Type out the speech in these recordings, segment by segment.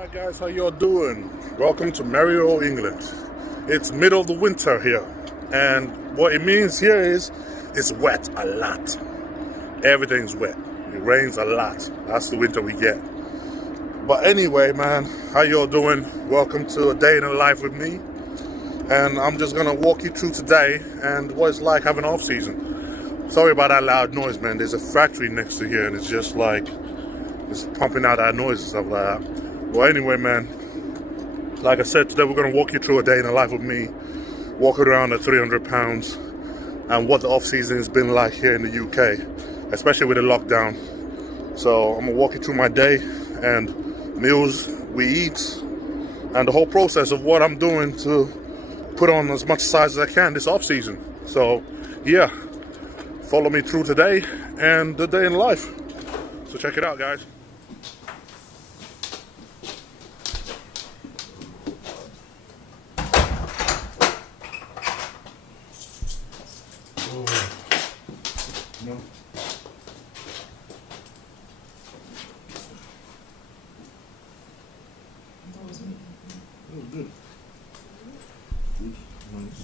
Alright guys, how y'all doing? Welcome to merry old England. It's middle of the winter here, and what it means here is it's wet a lot. Everything's wet. It rains a lot. That's the winter we get. But anyway, man, how y'all doing? Welcome to a day in the life with me, and I'm just gonna walk you through today and what it's like having off season. Sorry about that loud noise, man. There's a factory next to here, and it's just like it's pumping out that noise and stuff like that. Well, anyway, man, like I said, today we're going to walk you through a day in the life of me, walking around at 300 pounds, and what the off-season has been like here in the UK, especially with the lockdown. So I'm going to walk you through my day and meals we eat, and the whole process of what I'm doing to put on as much size as I can this off-season. So, yeah, follow me through today and the day in life. So check it out, guys. No. Oh, good. Good. Nice.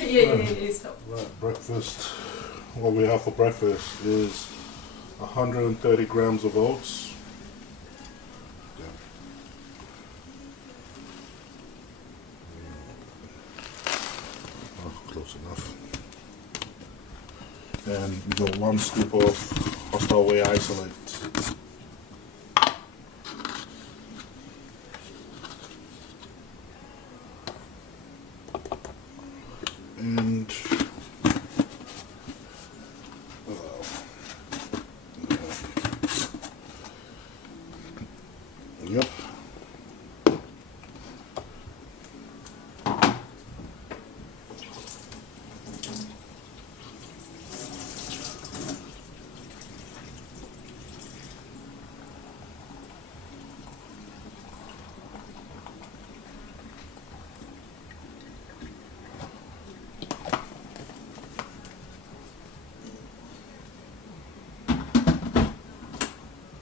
Yeah, stop. Right, breakfast. What we have for breakfast is 130 grams of oats. Close enough. And we got 1 scoop of Hosstile Whey isolate. And yep.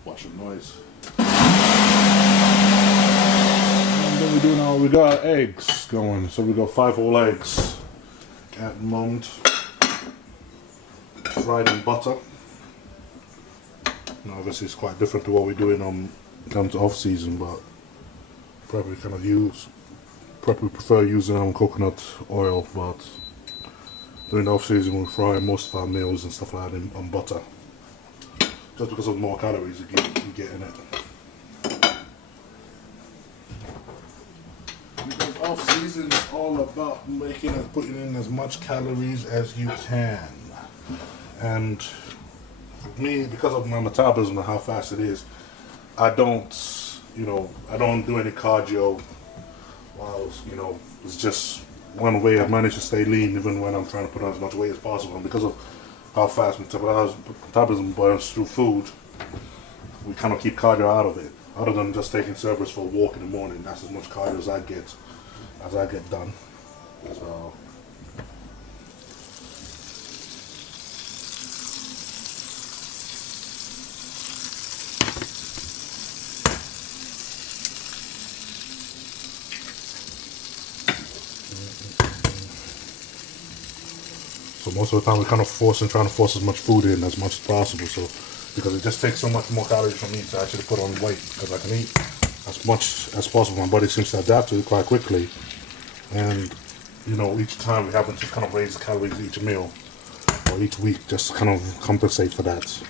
Watch the noise. And then we do now, we got our eggs going. So we got 5 whole eggs at the moment, fried in butter. Now obviously it's quite different to what we're doing on come to off season, but probably prefer using coconut oil, but during the off season we fry most of our meals and stuff like that on butter, just because of more calories you get in it. Because off season is all about making and putting in as much calories as you can. And for me, because of my metabolism and how fast it is, I don't do any cardio. While it's just one way I've managed to stay lean even when I'm trying to put on as much weight as possible. And because of how fast metabolism burns through food, we kind of keep cardio out of it. Other than just taking Cerberus for a walk in the morning, that's as much cardio as I get done. So. So most of the time we're kind of trying to force as much food in as much as possible. So because it just takes so much more calories from me to actually put on weight, because I can eat as much as possible. My body seems to adapt to it quite quickly, and each time we happen to kind of raise the calories each meal or each week just to kind of compensate for that.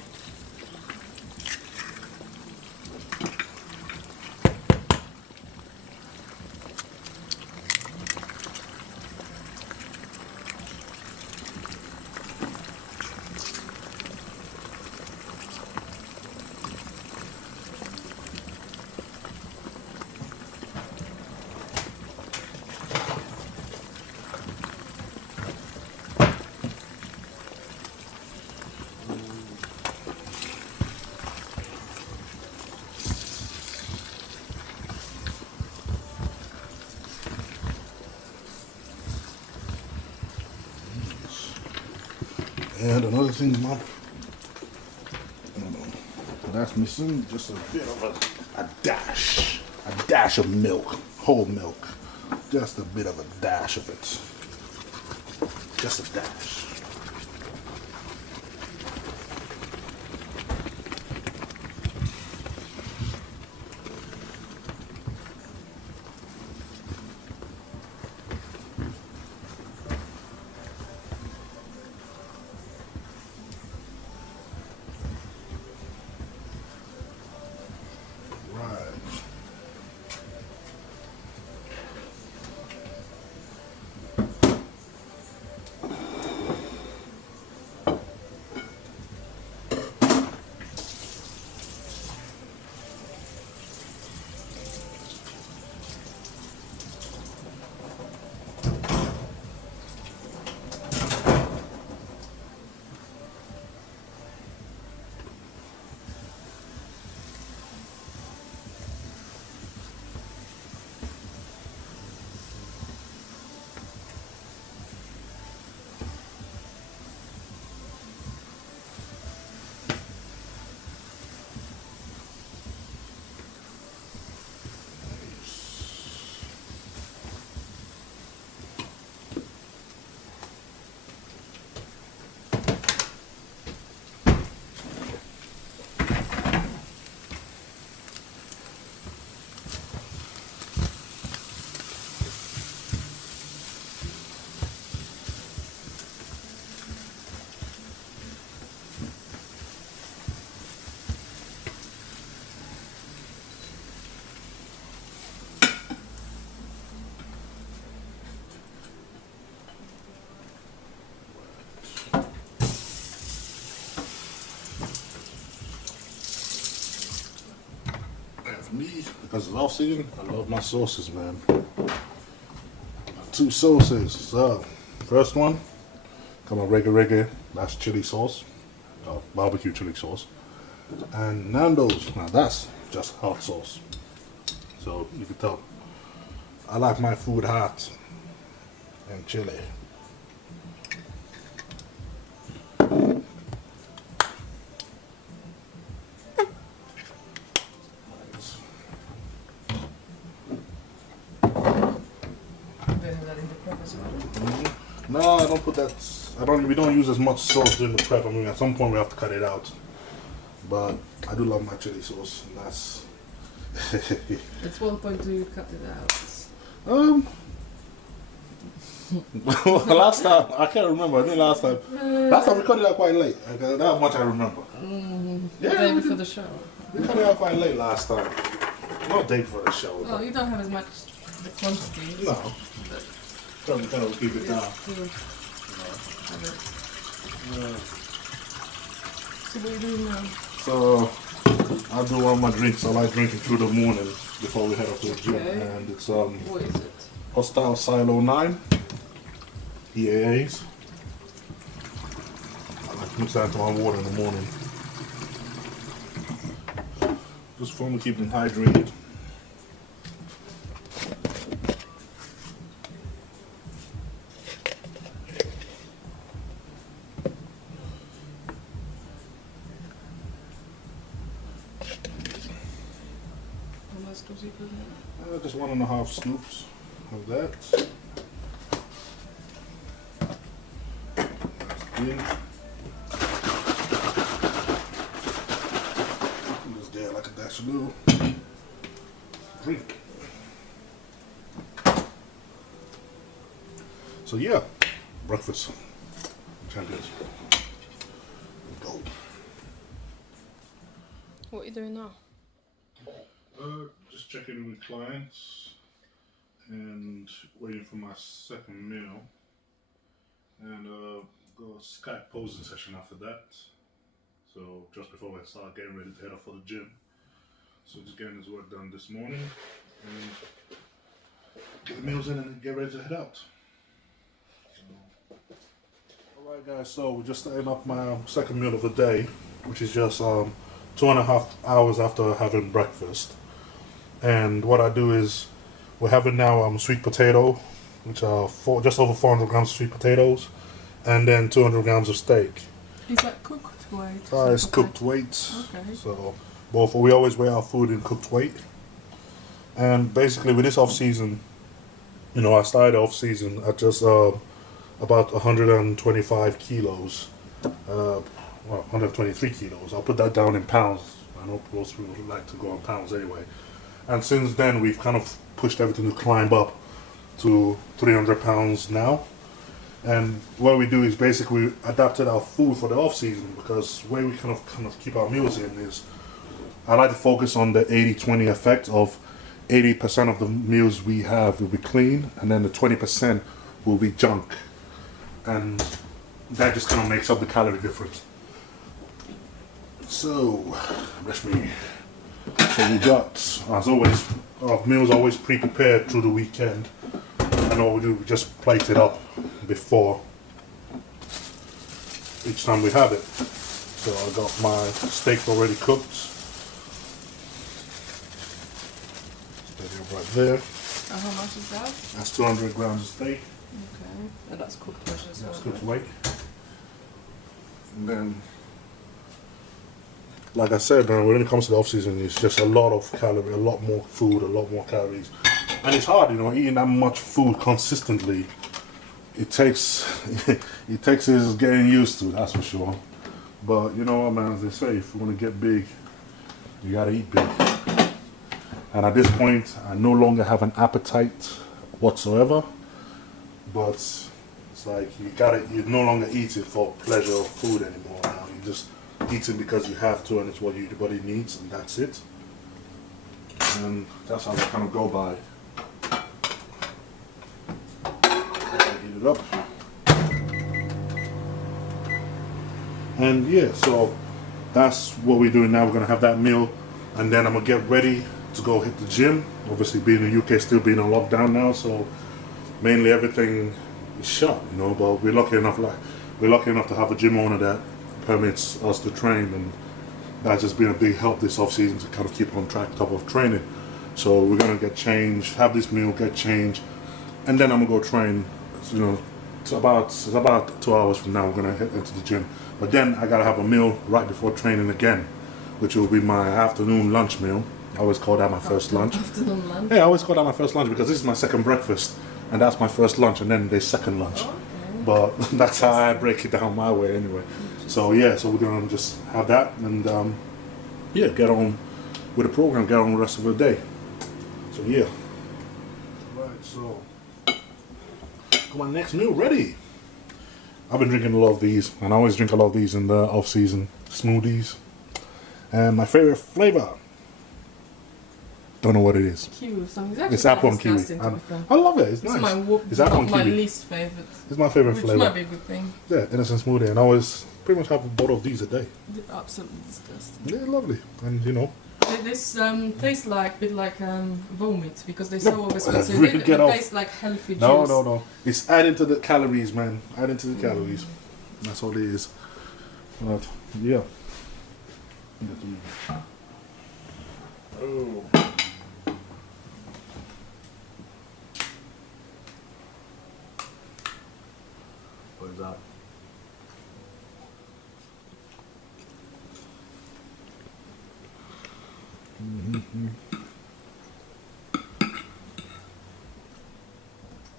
And another thing, Mom, that's missing just a bit of a dash of milk, whole milk, just a bit of a dash of it, just a dash. Me, because it's off season, I love my sauces, man. 2 sauces. So, first one, come on, regular, that's chili sauce, barbecue chili sauce. And Nando's, now that's just hot sauce. So, you can tell, I like my food hot and chili. No, I don't put that. We don't use as much sauce during the prep. I mean, at some point we have to cut it out. But I do love my chili sauce, and that's. At what point do you cut it out? Last time I can't remember. I think last time we cut it out quite late. That much I remember. The day before the show. We cut it out quite late last time. Not day before the show. Oh, you don't have as much the quantity. No. Probably kind of keep it down. So what are you doing now? So I'll do one of my drinks. I like drinking through the morning before we head up to the gym, and it's what is it? Hosstile Silo 9 EAAs. I like to mix that into my water in the morning. Just for me keeping hydrated. Just 1.5 scoops of that. Just there like a dash of little drink. So yeah, breakfast. Champions. Go. What are you doing now? Just checking in with clients and waiting for my second meal, and go Skype posing session after that. So just before I start getting ready to head off for the gym. So just getting this work done this morning and get the meals in and get ready to head out. Alright guys, so we're just starting up my second meal of the day, which is just 2.5 hours after having breakfast. And what I do is, we're having now sweet potato, which are just over 400 grams of sweet potatoes, and then 200 grams of steak. Is that cooked weight? It's cooked weight. Okay. So both we always weigh our food in cooked weight. And basically with this off season, you know, I started off season at just about 125 kilos. Well, 123 kilos. I'll put that down in pounds. I know most people like to go on pounds anyway. And since then, we've kind of pushed everything to climb up to 300 pounds now. And what we do is basically adapted our food for the off season, because the way we kind of keep our meals in is I like to focus on the 80-20 effect of 80% of the meals we have will be clean, and then the 20% will be junk, and that just kind of makes up the calorie difference. So, so we got, as always, our meals always pre-prepared through the weekend, and all we do, we just plate it up before each time we have it. So I got my steak already cooked. Right there. And how much is that? That's 200 grams of steak. Okay. And that's cooked weight as well. That's cooked weight. And then, like I said, when it comes to the off season, it's just a lot of calorie, a lot more food, a lot more calories, and it's hard, you know, eating that much food consistently. It takes is getting used to, that's for sure. But you know what, man, as they say, if you want to get big, you gotta eat big. And at this point, I no longer have an appetite whatsoever. But it's like you no longer eat it for pleasure of food anymore. Now you just eat it because you have to, and it's what your body needs, and that's it. And that's how I kind of go by. Heat it up. And yeah, so that's what we're doing now. We're gonna have that meal, and then I'm gonna get ready to go hit the gym. Obviously, being in the UK, still being on lockdown now, so mainly everything is shut, you know. But we're lucky enough to have a gym owner that permits us to train, and that's just been a big help this off season to kind of keep on track top of training. So we're gonna get changed, have this meal, get changed, and then I'm gonna go train. You know, it's about 2 hours from now. We're gonna head into the gym, but then I gotta have a meal right before training again, which will be my afternoon lunch meal. I always call that my first lunch. Afternoon lunch? Yeah, I always call that my first lunch because this is my second breakfast, and that's my first lunch, and then there's second lunch. Okay. But that's how I break it down my way anyway. So yeah, so we're gonna just have that, and yeah, get on with the program, get on the rest of the day. So yeah. Right, so got my next meal ready. I've been drinking a lot of these, and I always drink a lot of these in the off-season smoothies. And my favorite flavor, don't know what it is. Kiwi. It's apple and kiwi. I love it. It's nice. It's apple and my kiwi. least favorite. It's my favorite Which flavor. might be a good thing. Yeah, innocent smoothie, and I always pretty much have a bottle of these a day. They're absolutely disgusting. They're lovely, and you know. This tastes like a bit like vomit because they're No, so expensive. really It get off. tastes like healthy juice. No. It's adding to the calories, man. Adding to the calories. That's all it is. But yeah. Oh. What is that?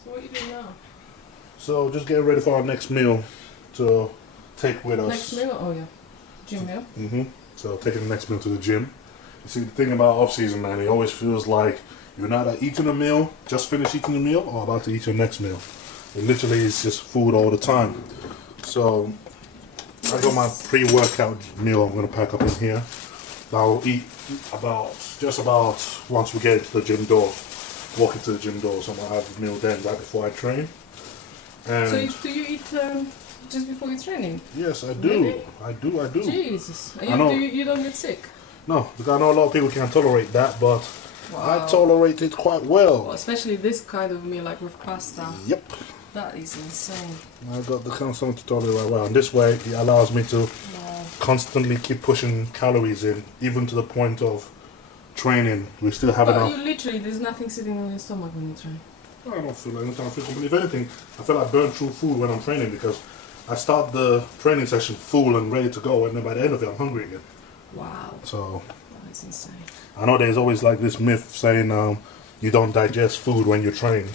So what are you doing now? So just getting ready for our next meal to take with us. Next meal? Oh yeah. Gym meal? So taking the next meal to the gym. You see, the thing about off-season, man, it always feels like you're not eating a meal, just finished eating a meal, or about to eat your next meal. It literally is just food all the time. So I got my pre-workout meal I'm going to pack up in here. I'll eat just about once we get into the gym door. Walk into the gym door, so I'm going to have a meal then, right before I train. And So do you eat just before your training? yes, I do. Really? I do. Jesus. I know. You don't get sick? No, because I know a lot of people can't tolerate that, but Wow. I tolerate it quite well. Well, especially this kind of meal, like with pasta. Yep. That is insane. I got the kind of something to tolerate right well. And this way, it allows me to Wow. constantly keep pushing calories in, even to the point of training. We still have But enough. you literally, there's nothing sitting on your stomach when you train. I don't feel like anything. I feel completely. If anything, I feel like I burn through food when I'm training because I start the training session full and ready to go, and then by the end of it, I'm hungry again. Wow. So That's insane. I know there's always like this myth saying you don't digest food when you train.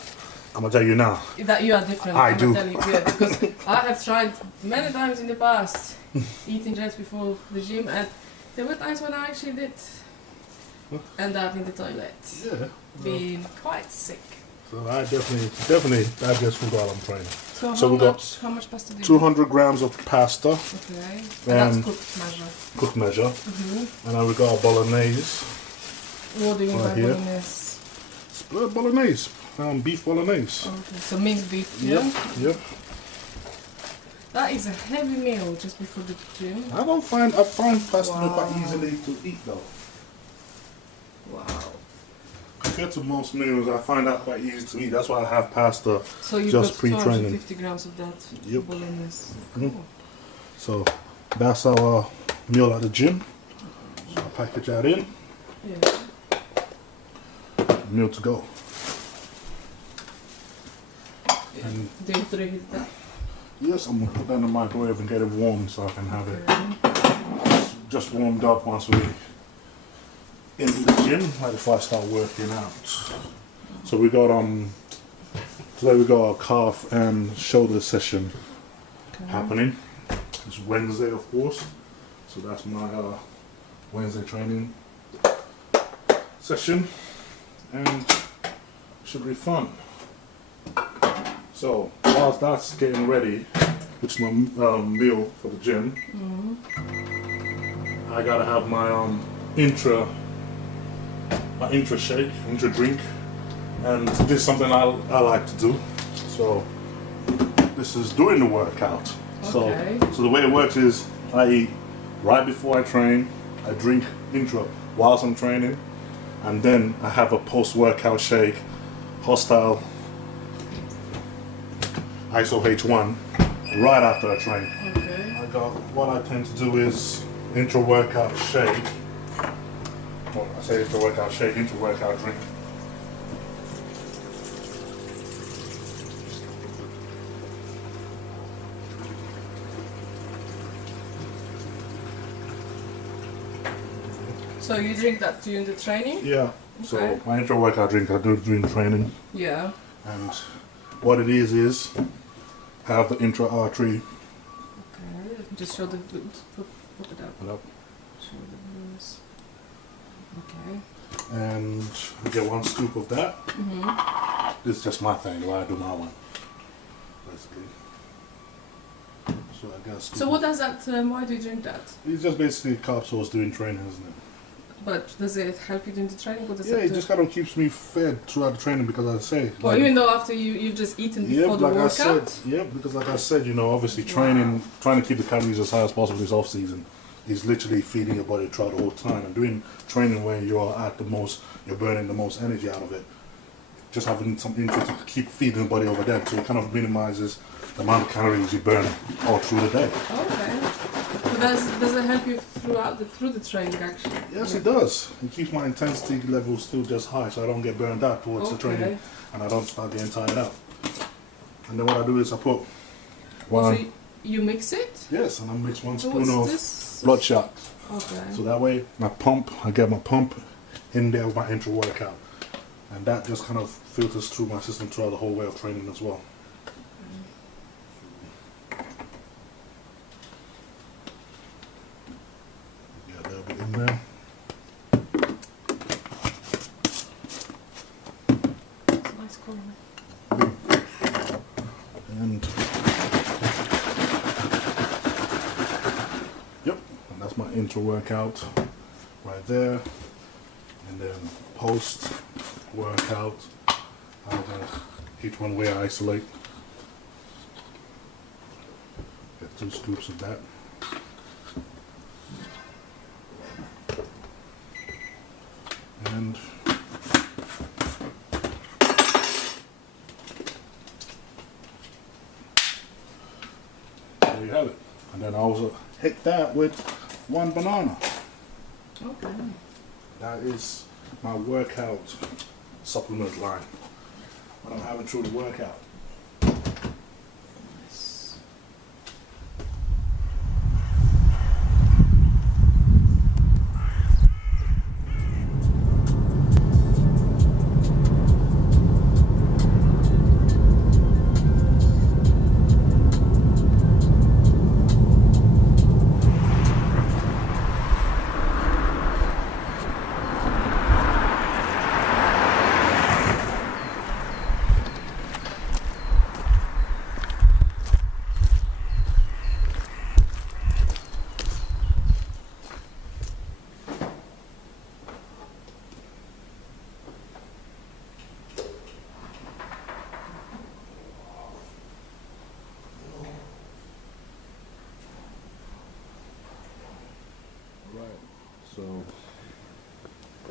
I'm gonna tell you now. That you are different. I I'm do. Tell you, yeah, because I have tried many times in the past eating just before the gym, and there were times when I actually did end up in the toilet, Yeah. being quite sick. So I definitely digest food while I'm training. So, we got how much pasta do you 200 grams of pasta, Okay. And that's Um, cooked measure. cooked measure, Mm-hmm. and then we got a bolognese. What do you mean Right by here. bolognese? Bolognese, beef bolognese. Okay. So minced beef, yeah? Yep. That is a heavy meal just before the gym. I find pasta Wow. quite easily to eat though. Wow. Compared to most meals, I find that quite easy to eat. That's why I have pasta So you've just got pre-training. 250 grams of that Yep. bolognese. Mhm. Cool. So that's our meal at the gym. So I package that in, Yeah. meal to go. And Do you preheat that? yes, I'm gonna put that in the microwave and get it warm so I can have it Okay. just warmed up once we into the gym, like if I start working out. So we got today we got a calf and shoulder session Okay. happening. It's Wednesday, of course. So that's my Wednesday training session, and should be fun. So whilst that's getting ready, which is my meal for the gym, Mhm. I gotta have my intra shake, intra drink, and this is something I like to do. So this is during the workout. Okay. So the way it works is I eat right before I train, I drink intra whilst I'm training, and then I have a post-workout shake, Hosstile ISO H1, right after I train. Okay. What I tend to do is intra-workout shake. Well, I say intra-workout shake, intra-workout drink. So you drink that during the training? Yeah. So Okay. my intra-workout drink I do during training, Yeah. and what it is I have the intra-artery. Okay. Let me just show the put it up. Show the blues. Okay. And I get one scoop of that. Mhm. This is just my thing, the way I do my one, basically. So I got a scoop. So what does that? Why do you drink that? It's just basically carb source during training, isn't it? But does it help you during the training? What does Yeah, it it do? just kind of keeps me fed throughout the training because, as I say, Well, even though after you've just eaten before the like workout. I said, because like I said, obviously training, trying to keep the calories as high as possible this off season is literally feeding your body throughout the whole time, and doing training where you're at the most, you're burning the most energy out of it. Just having some interest to keep feeding the body over there, so it kind of minimizes the amount of calories you burn all through the day. Okay. But does it help you through the training actually? Yes, it does. It keeps my intensity level still just high, so I don't get burned out towards the training, and I don't start getting tired out. And then what I do is I put one. So you mix it? Yes, and I mix one So spoon what's of this? bloodshot. Okay. So that way, I get my pump in there with my intra workout, and that just kind of filters through my system throughout the whole way of training as well. Get a little bit in there. It's a nice color. And yep, and that's my intra workout right there. And then post workout, I'm gonna each one way I isolate. Get 2 scoops of that. And there you have it. And then I also hit that with 1 banana. Okay. That is my workout supplement line when I'm having through the workout. Nice.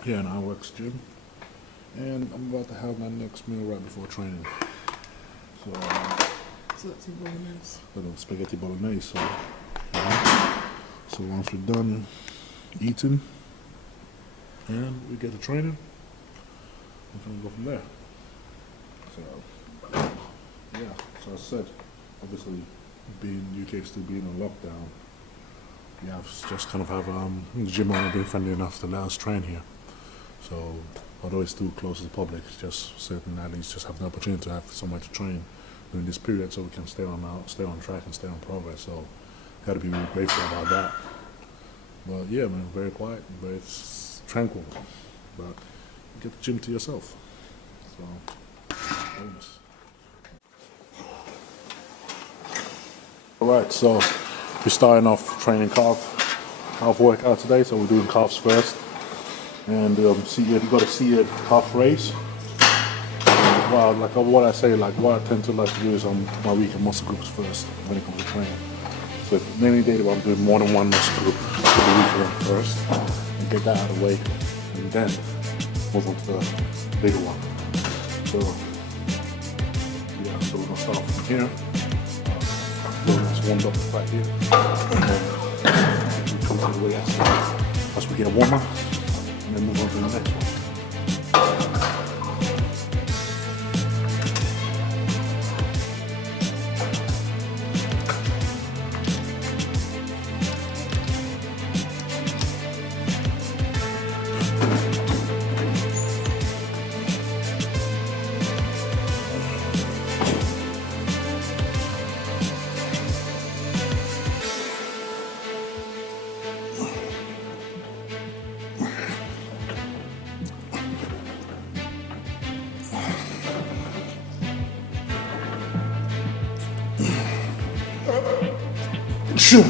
here in Iworks gym, and I'm about to have my next meal right before training. So, Spaghetti bolognese. little spaghetti bolognese. So, so once we're done eating and we get to training, we're gonna go from there. So, yeah. So I said, obviously, being UK still being on lockdown, we have just kind of have the gym owner being friendly enough to let us train here. So although it's still close to the public, it's just certain athletes just have the opportunity to have somewhere to train during this period, so we can stay on track and stay on progress. So got to be really grateful about that. But yeah, man, very quiet, very tranquil. But you get the gym to yourself. So bonus. All right, so we're starting off training calf workout today. So we're doing calves first, and you've got a seated calf raise. Well, like what I say, like what I tend to like to do is on my weekend muscle groups first when it comes to training. So if many days I'm doing more than one muscle group for the weekend first, and get that out of the way, and then move on to the bigger one. So yeah, so we're gonna start from here. It's warmed up right here, and then we come to the way as we get warmer, and then move on to the next one. Sure.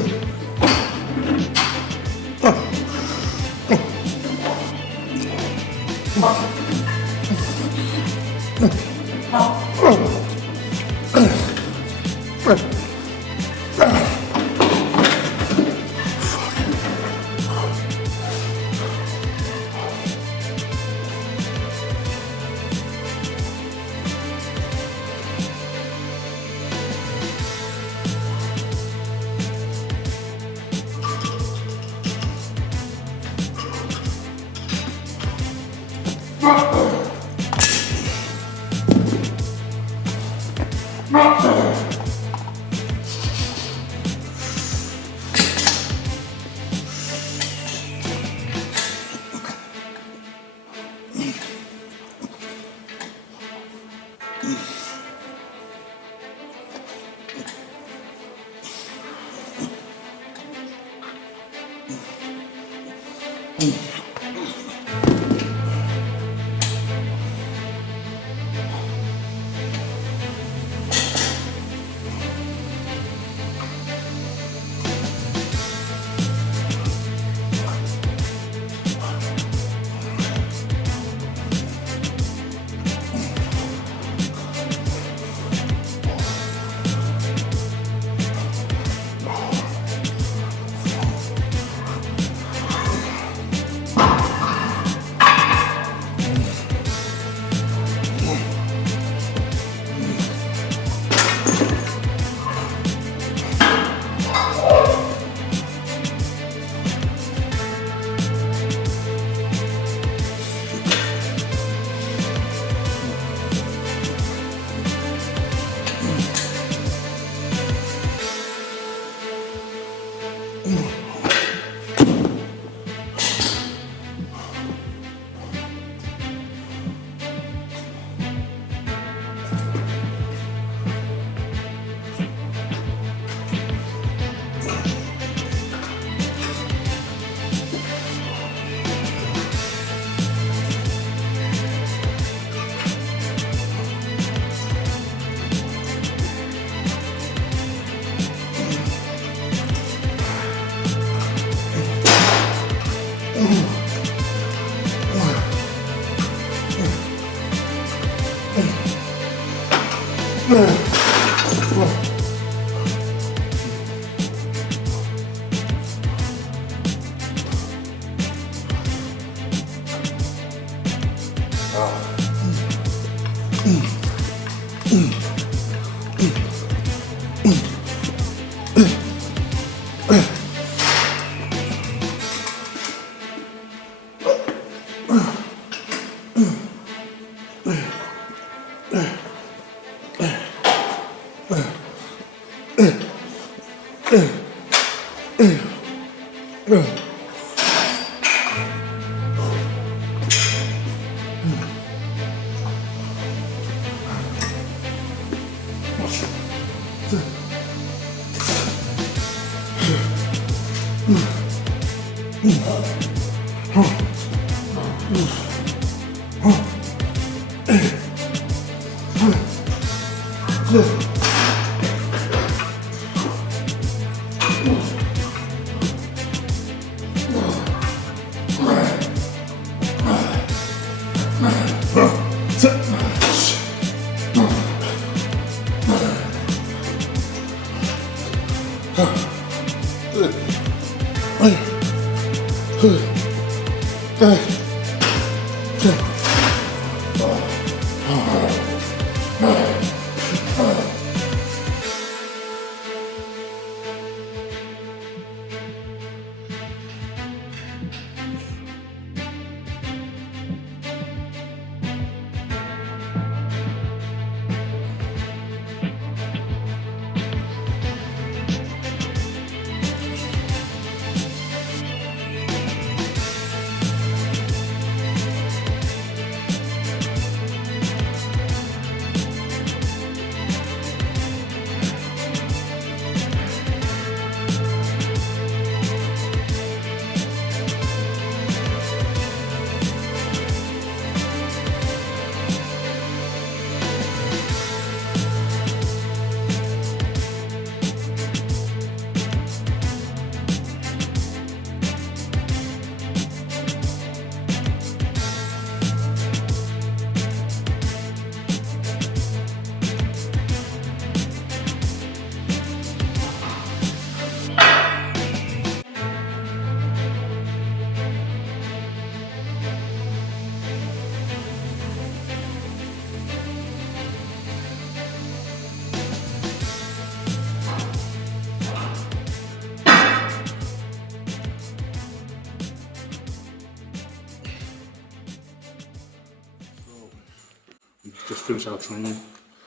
We just finished our training,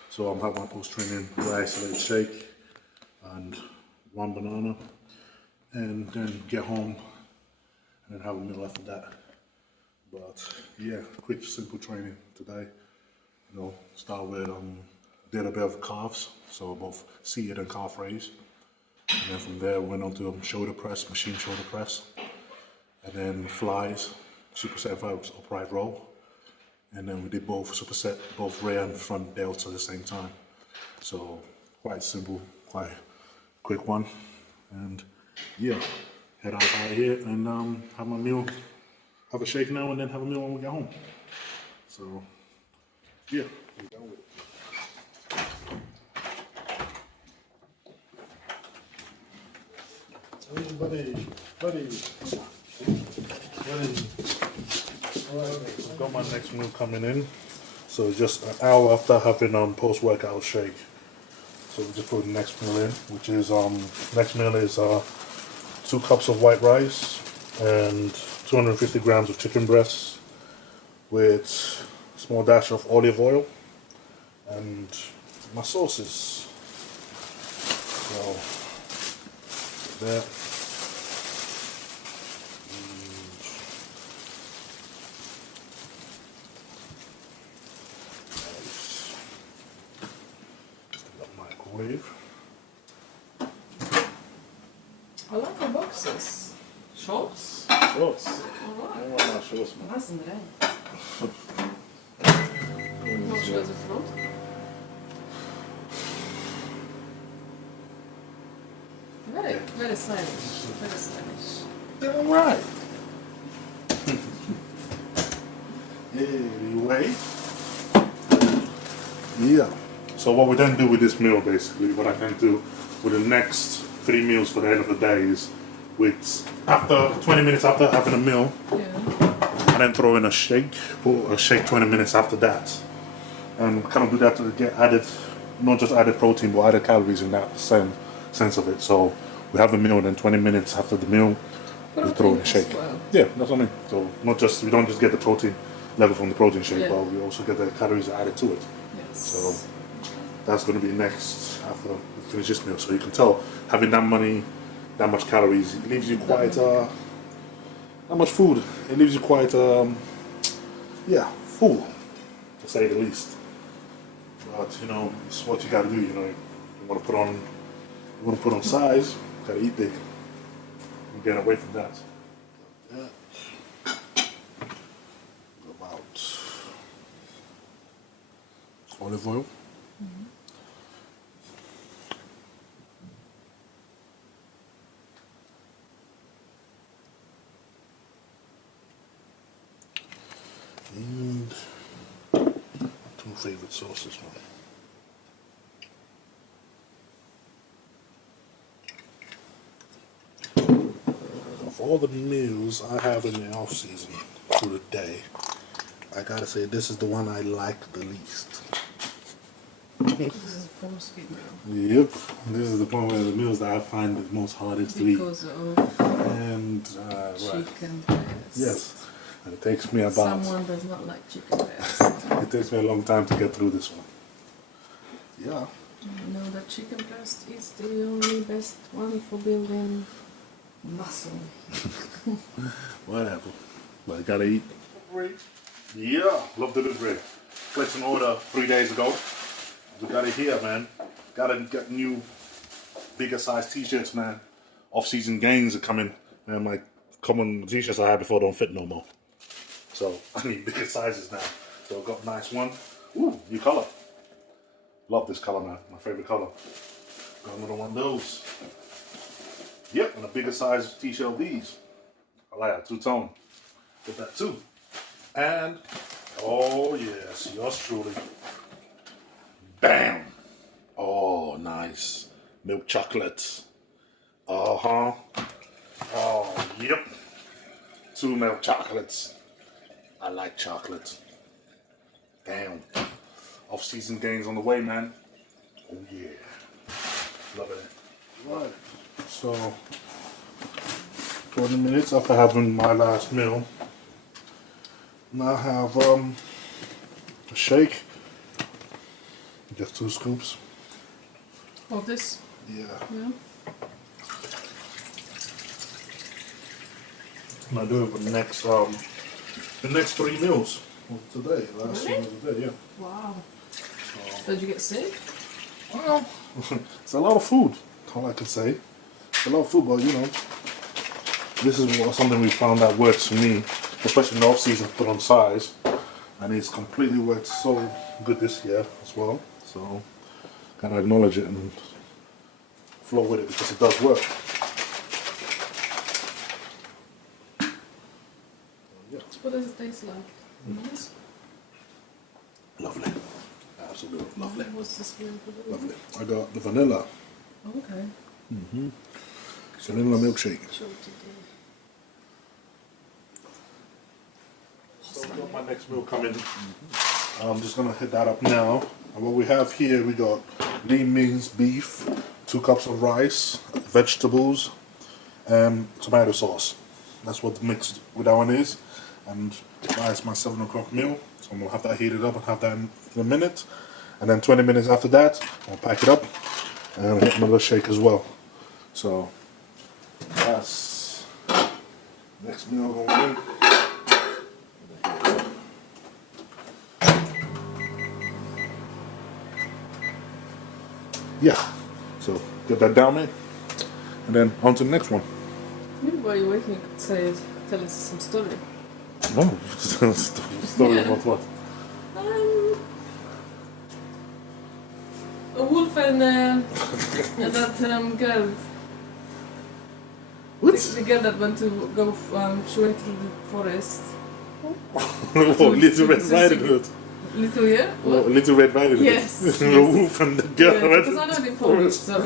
so I'm having my post-training rice-related shake and one banana, and then get home and then have a meal after that. But yeah, quick, simple training today. You know, start with did a bit of calves, so both seated and calf raise, and then from there went on to shoulder press, machine shoulder press, and then flies, superset verbs, upright row. And then we did both superset, both rear and front delts at the same time. So quite simple, quite quick one. And yeah, head out here and have my meal, have a shake now and then have a meal when we get home. So yeah, we're done with it. Buddy. I've got my next meal coming in, so just an hour after having post-workout shake. So we just put the next meal in, which is next meal is 2 cups of white rice and 250 grams of chicken breasts with a small dash of olive oil and my sauces. So that. Microwave. I like the boxes. Shorts? Shorts. Alright. Ja, maar shorts. Vad är det? Vad ska jag för något? Very stylish. Very stylish. Damn right. Anyway. Yeah. So what we then do with this meal, basically, what I can do with the next 3 meals for the end of the day is, after 20 minutes after having a meal, Yeah. and then throw in a shake 20 minutes after that. and kind of do that to get added, not just added protein, but added calories in that same sense of it. So we have the meal, and then 20 minutes after the meal, we throw in a shake. Well. Yeah, that's what I mean. So we don't just get the protein level from the protein shake, Yeah. but we also get the calories added to it. Yes. So that's going to be next after we finish this meal. So you can tell having that much calories, it leaves you quite that much food. It leaves you quite full, to say the least. But you know, it's what you got to do. You know, you want to put on size, got to eat big. And get away from that. Yeah. About olive oil. And two favorite sauces, man. Of all the meals I have in the off season through the day, I gotta say this is the one I like the least. This is a force feed meal. Yep, this is the one of the meals that I find the most hardest to eat. Because of And chicken breast. yes, and it takes me about. Someone does not like chicken breast. It takes me a long time to get through this one. Yeah. You know that chicken breast is the only best one for building muscle. Whatever. But I gotta eat. Yeah, love the bread. Placed an order 3 days ago. We got it here, man. Gotta get new, bigger size t-shirts, man. Off-season gains are coming. Man, my common t-shirts I had before don't fit no more. So I need bigger sizes now. So I've got a nice one. Ooh, new color. Love this color, man. My favorite color. Got another one of those. Yep, and a bigger size t-shirt of these. I like that, two-tone. Get that too. And, oh yes, yours truly. Bam! Oh, nice. Milk chocolate. Uh-huh. Oh, yep. 2 milk chocolates. I like chocolate. Damn. Off-season gains on the way, man. Oh, yeah. Loving it. Right. So, 20 minutes after having my last meal. Now I have a shake. Just 2 scoops. Of this? Yeah. Yeah. And I do it for the next 3 meals of today. Last Really? meal of the day, yeah. Wow. Did you get sick? Well, it's a lot of food. All I can say. It's a lot of food, but you know, this is something we found that works for me, especially in the off season. Put on size, and it's completely worked so good this year as well. So, gotta acknowledge it and flow with it because it does work. Yeah. What does it taste like? Nice. Lovely. Absolutely lovely. What's this one? Lovely. I got the vanilla. Okay. Vanilla milkshake. Show it today. So we got my next meal coming. I'm just gonna hit that up now. And what we have here, we got lean minced beef, 2 cups of rice, vegetables, and tomato sauce. That's what the mix with that one is. And that's my 7 o'clock meal. So I'm gonna have that heated up and have that in a minute. And then 20 minutes after that, I'll pack it up and hit another shake as well. So that's next meal going in. Yeah, so get that down there, and then on to the next one. Maybe while you're waiting, you could tell us some story. No, story about what? A wolf and that girl. What? The girl that went to go she went through the forest. Oh, Little Red Riding Hood. Little, yeah? Oh, Little Red Riding Hood. Yes, The yes. wolf and the girl Yeah, went because I into know the in Polish, forest. so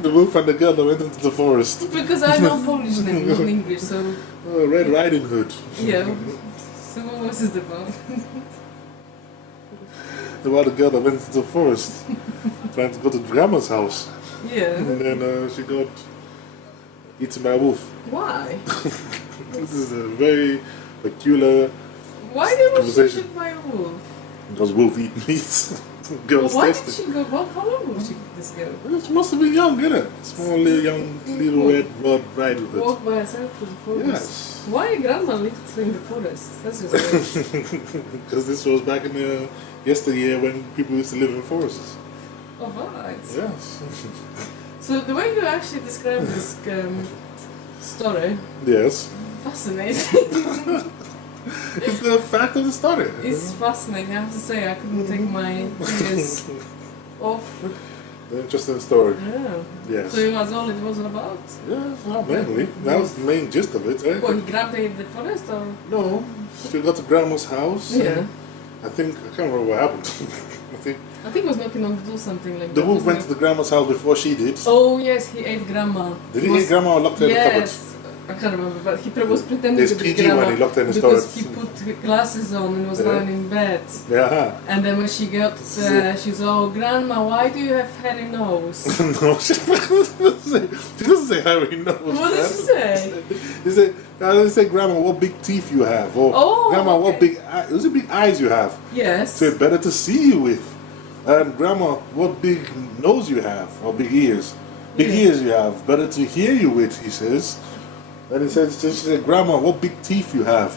The wolf and the girl that went into the forest. because I know Polish name, not English, so Oh, Red Riding Hood. yeah. So what was it about? about the girl that went to the forest trying to go to grandma's house. Yeah. And then she got eaten by a wolf. Why? This is a very peculiar Why did she conversation. eaten by a wolf? Because wolf eat meat. Girls Why did tasty. she go? How long was she this girl? She must have been young, innit? Small little young little red rod riding hood. Walk by herself through the forest. Yes. Why grandma lived in the forest? That's just weird. Because this was back in the yesteryear when people used to live in forests. Oh, right. Yes. So the way you actually describe this story, Yes. fascinating. It's the fact of the story. It's fascinating. I have to say, I couldn't take my fingers off. The interesting story. Yeah. Yes. So it was all it was about. Yes, not mainly. That was the main gist of it, eh? Well, he grabbed her in the forest, or No. She got to grandma's house. yeah. I can't remember what happened. I think he was knocking on the door, something like The that. wolf wasn't went it? to the grandma's house before she did. Oh yes, he ate grandma. Did he eat grandma or locked her in the cupboard? Yes. I can't remember, but he was pretending It's to be PG grandma when he locked her in the because storage. he put glasses on and was Yeah. lying in bed. Yeah. And then when she got, she's oh grandma, why do you have hairy nose? No, she doesn't say hairy nose. What did she say? She said, I didn't say, Grandma, what big teeth you have. Or, Oh, Grandma, what okay. big eyes. Those are big eyes you have. Yes. So it's better to see you with. And Grandma, what big nose you have. Or big ears. Big Yeah. ears you have. Better to hear you with, he says. And he says, she said, Grandma, what big teeth you have.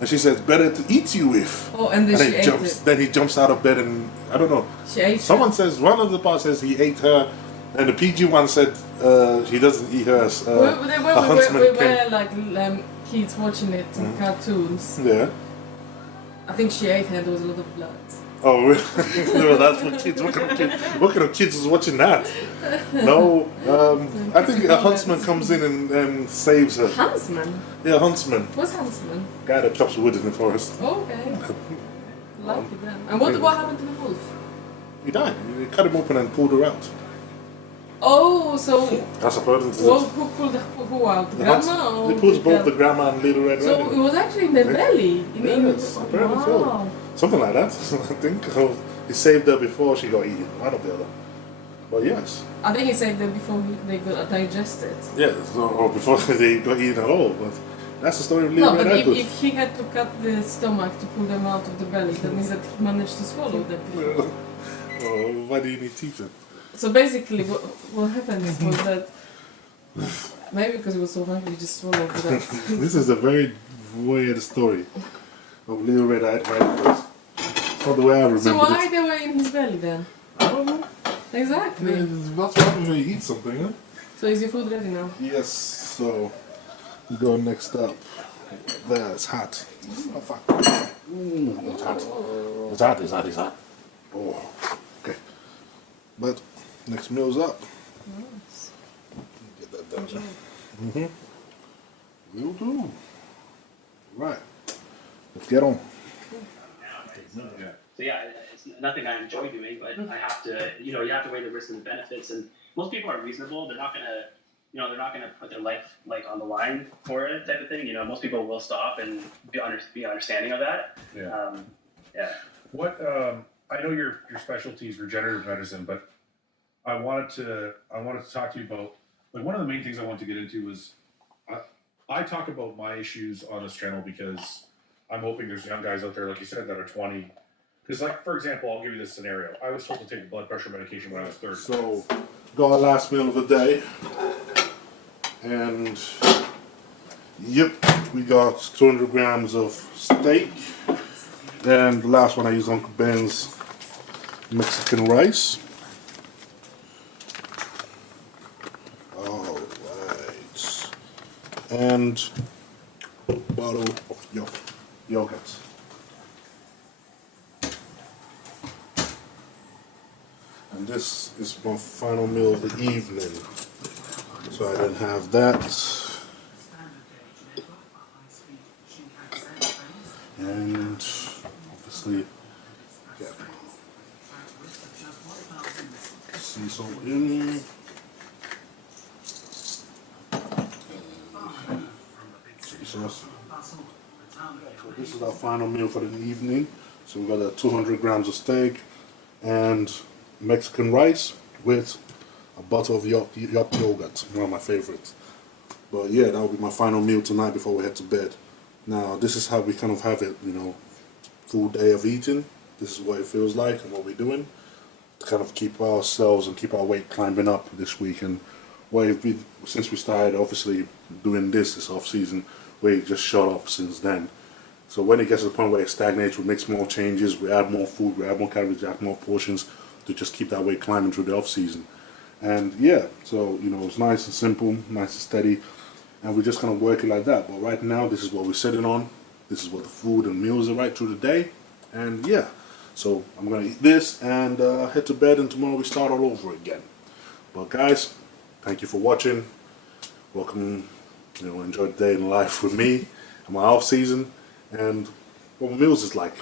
And she says, better to eat you with. Oh, and then she ate jumps. it. Then he jumps out of bed and, I don't know. She ate Someone it. says, one of the parts says he ate her. And the PG one said he doesn't eat her. A huntsman we came. were like kids watching it in cartoons. Yeah. I think she ate her and there was a lot of blood. Oh, really? No, that's what kids. What kind of kids is watching that? No, I think a huntsman comes in and saves her. Huntsman? Yeah, a huntsman. What's huntsman? Guy that chops wood in the forest. Oh, okay. Lucky then. And what happened to the wolf? He died. He cut him open and pulled her out. Oh, so That's a person. who pulled who out? The grandma or He pulls both girl? the grandma and little red So riding. it was actually in the belly. Yes, apparently so. Wow. Something like that. I think he saved her before she got eaten. One or the other. But yes. I think he saved them before they got digested. Yes, or before they got eaten at all. But that's the story of No, little but red if he had to cut the stomach to pull them out of the belly, that means that he managed to swallow them. Oh, why do you need teeth then? So basically, what happened was that maybe because he was so hungry, he just swallowed the rest. This is a very weird story of Little Red Eyed Riding Hood. It's not the way I remember So why it. they were in his belly then? I don't know. Exactly. Yeah, that's what happens when you eat something, huh? So is your food ready now? Yes, so we go next up. There, it's hot. Oh, fuck. It's hot. It's hot, it's hot, it's hot. Oh, okay. But next meal's up. Nice. Get that done. Mm-hmm. Will do. Right. Let's get on. So yeah, it's nothing I enjoy doing, but I have to, you have to weigh the risks and the benefits. And most people are reasonable. They're not gonna put their life like on the line for it, type of thing. Most people will stop and be understanding of that. Yeah. Yeah. What I know your specialty is regenerative medicine, but I wanted to talk to you about like one of the main things I wanted to get into was I talk about my issues on this channel because I'm hoping there's young guys out there, like you said, that are 20. Because, like, for example, I'll give you this scenario. I was told to take blood pressure medication when I was 30. So, got our last meal of the day. And, yep, we got 200 grams of steak. And the last one I used Uncle Ben's Mexican rice. Alright. And a bottle of yogurt. And this is my final meal of the evening. So I didn't have that. And obviously, yeah. Sea salt in. Sea sauce. So this is our final meal for the evening. So we got 200 grams of steak, and Mexican rice with a bottle of yop yogurt, one of my favorites. But yeah, that will be my final meal tonight before we head to bed. Now, this is how we kind of have it, you know, full day of eating. This is what it feels like and what we're doing to kind of keep ourselves and keep our weight climbing up this week. And since we started obviously doing this off season, weight just shot up since then. So when it gets to the point where it stagnates, we make small changes, we add more food, we add more calories, we add more portions to just keep that weight climbing through the off season. And yeah, so you know, it's nice and simple, nice and steady, and we're just gonna work it like that. But right now, this is what we're sitting on. This is what the food and meals are right through the day. And yeah, so I'm gonna eat this and head to bed, and tomorrow we start all over again. But guys, thank you for watching. Welcome, you know, enjoy the day in life with me and my off season and what my meals is like.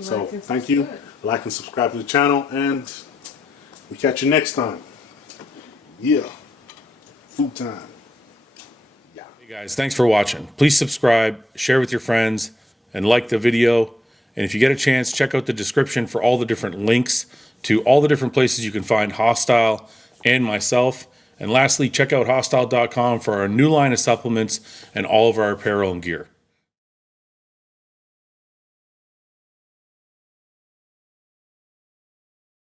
So thank you, like and subscribe to the channel, and we catch you next time. Yeah, food time. Yeah. Hey guys, thanks for watching. Please subscribe, share with your friends, and like the video. And if you get a chance, check out the description for all the different links to all the different places you can find Hosstile and myself. And lastly, check out hosstile.com for our new line of supplements and all of our apparel and gear.